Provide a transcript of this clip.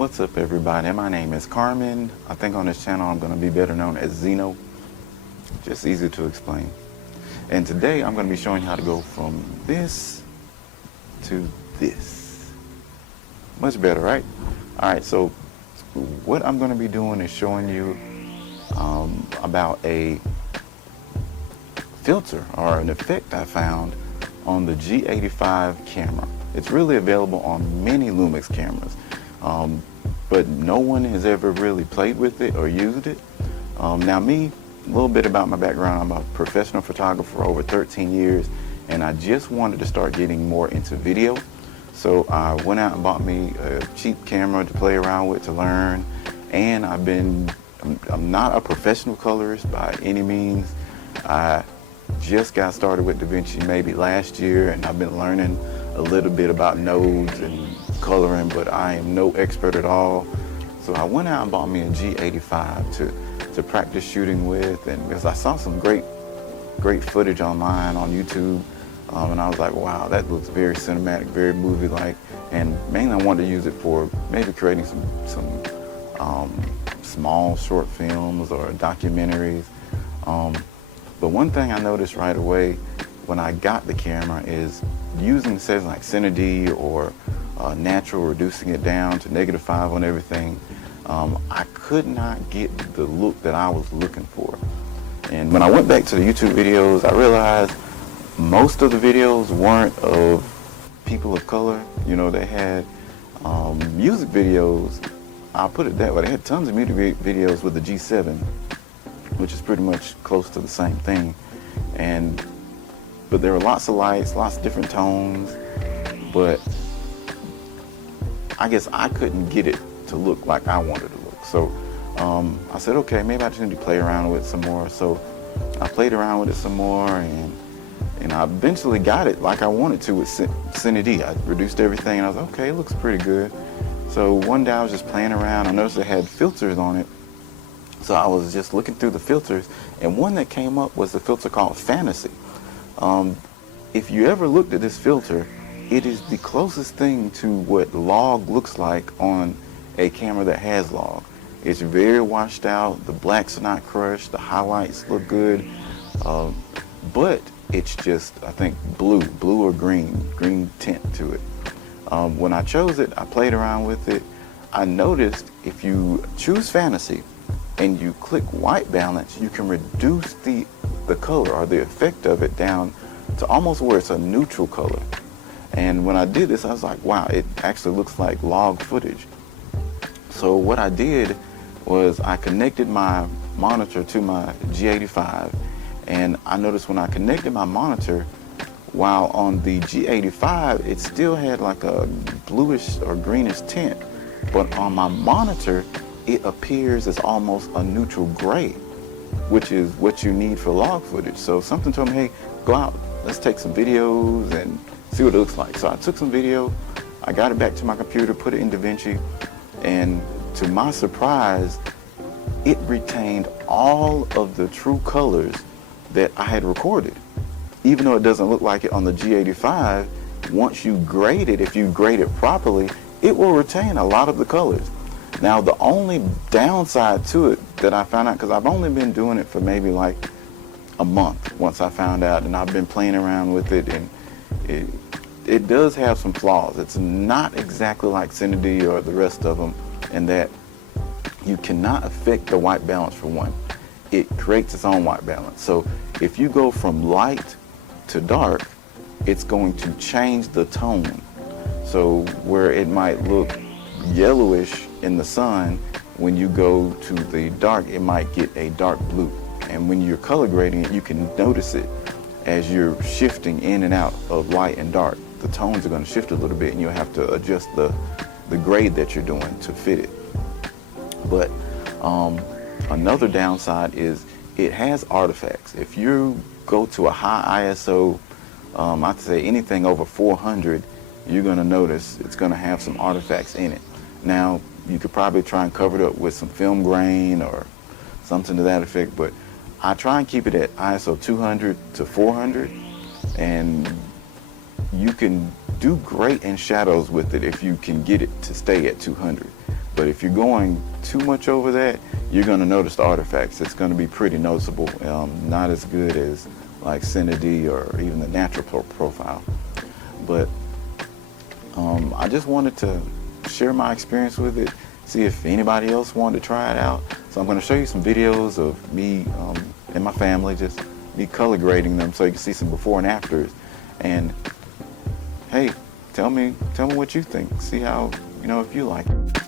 What's up, everybody? My name is Carmen. I think on this channel I'm going to be better known as Zeno. Just easy to explain. And today I'm going to be showing you how to go from this to this. Much better, right? Alright, so what I'm going to be doing is showing you about a filter or an effect I found on the G85 camera. It's really available on many Lumix cameras, but no one has ever really played with it or used it. Now me, a little bit about my background. I'm a professional photographer for over 13 years, and I just wanted to start getting more into video. So I went out and bought me a cheap camera to play around with, to learn. And I'm not a professional colorist by any means. I just got started with DaVinci maybe last year, and I've been learning a little bit about nodes and coloring, but I am no expert at all. So I went out and bought me a G85 to practice shooting with, and because I saw some great footage online on YouTube, and I was like, wow, that looks very cinematic, very movie-like, and mainly I wanted to use it for maybe creating some small short films or documentaries. But one thing I noticed right away when I got the camera is using settings like Cindy or natural, reducing it down to -5 on everything. I could not get the look that I was looking for. And when I went back to the YouTube videos, I realized most of the videos weren't of people of color. You know, they had music videos. I'll put it that way. They had tons of music videos with the G7, which is pretty much close to the same thing. But there were lots of lights, lots of different tones, but I guess I couldn't get it to look like I wanted it to look. So I said, okay, maybe I just need to play around with it some more. So I played around with it some more, and I eventually got it like I wanted to with Cindy. I reduced everything, and I was like, okay, it looks pretty good. So one day I was just playing around. I noticed it had filters on it. So I was just looking through the filters, and one that came up was the filter called Fantasy. If you ever looked at this filter, it is the closest thing to what log looks like on a camera that has log. It's very washed out, the blacks are not crushed, the highlights look good, but it's just, I think, blue or green tint to it. When I chose it, I played around with it. I noticed if you choose Fantasy and you click white balance, you can reduce the color or the effect of it down to almost where it's a neutral color. And when I did this, I was like, wow, it actually looks like log footage. So what I did was I connected my monitor to my G85, and I noticed when I connected my monitor, while on the G85 it still had like a bluish or greenish tint, but on my monitor it appears as almost a neutral gray, which is what you need for log footage. So something told me, hey, go out, let's take some videos and see what it looks like. So I took some video, I got it back to my computer, put it in DaVinci, and to my surprise, it retained all of the true colors that I had recorded. Even though it doesn't look like it on the G85, once you grade it, if you grade it properly, it will retain a lot of the colors. Now, the only downside to it that I found out, because I've only been doing it for maybe like a month once I found out, and I've been playing around with it, and it does have some flaws. It's not exactly like Cindy or the rest of them in that you cannot affect the white balance for one. It creates its own white balance. So if you go from light to dark, it's going to change the tone. So where it might look yellowish in the sun, when you go to the dark, it might get a dark blue. And when you're color grading it, you can notice it as you're shifting in and out of light and dark. The tones are going to shift a little bit, and you'll have to adjust the grade that you're doing to fit it. But another downside is it has artifacts. If you go to a high ISO, I'd say anything over 400, you're going to notice it's going to have some artifacts in it. Now, you could probably try and cover it up with some film grain or something to that effect, but I try and keep it at ISO 200 to 400, and you can do great in shadows with it if you can get it to stay at 200. But if you're going too much over that, you're going to notice the artifacts. It's going to be pretty noticeable. Not as good as like Cine D or even the natural profile. But I just wanted to share my experience with it, see if anybody else wanted to try it out. So I'm going to show you some videos of me and my family, just me color grading them so you can see some before and afters. And hey, tell me what you think. See how, if you like it.